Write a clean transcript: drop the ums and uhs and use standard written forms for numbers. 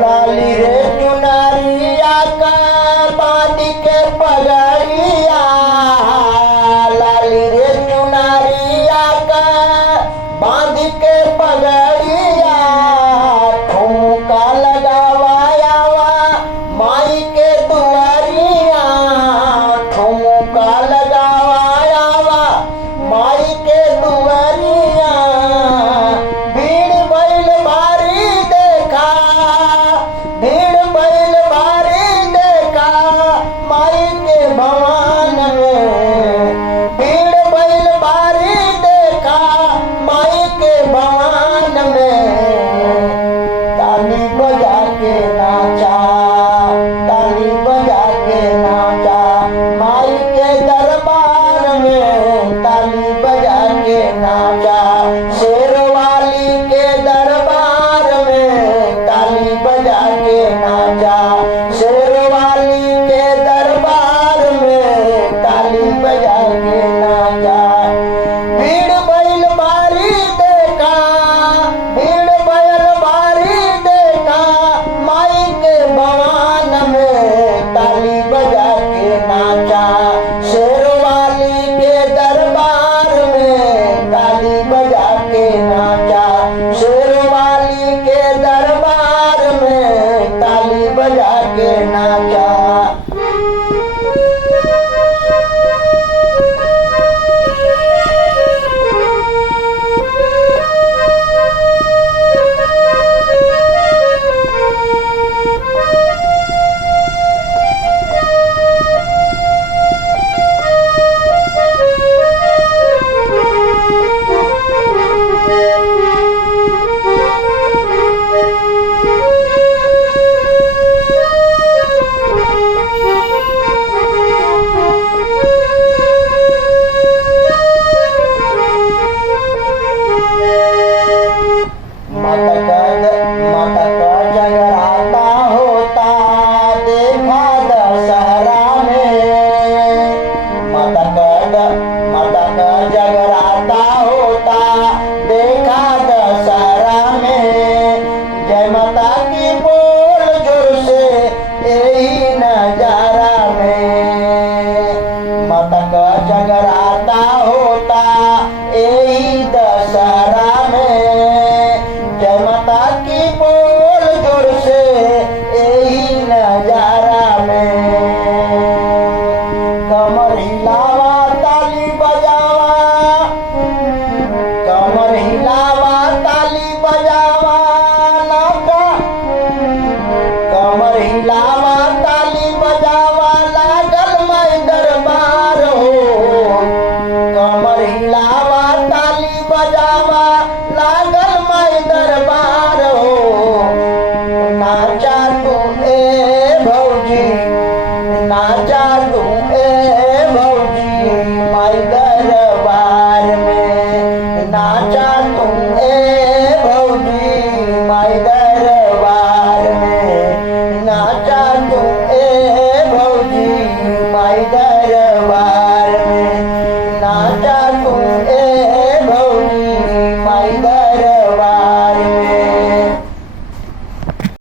लाली रे चुनरिया का बांध के पगड़िया, लाली रे चुनरिया का बांध के पगड़िया, ठुमका लगावाया माई के दुआरिया, ठुमका लगावाया माई के दुआरिया। भीड़ बैल बारी देखा, भीड़ बैल बारी देखा माई के भवन में, भीड़ बैल बारी देखा माई के भवन में। ताली बजा के नाचा, ताली बजा के नाचा माई के दरबार में, ताली बजा के नाचा शेरवाली के दरबार में, ताली बजा के नाचा शेरवाली के दरबार में, ताली बजा के नाचा। भीड़ बैल बारी देखा, भीड़ बैल बारी देखा माई के भवन में, ताली बजा के नाचा शेरवाली के दरबार में, ताली बजा के नाचा शेरवाली के दरबार में, ताली बजा के नाचा। माता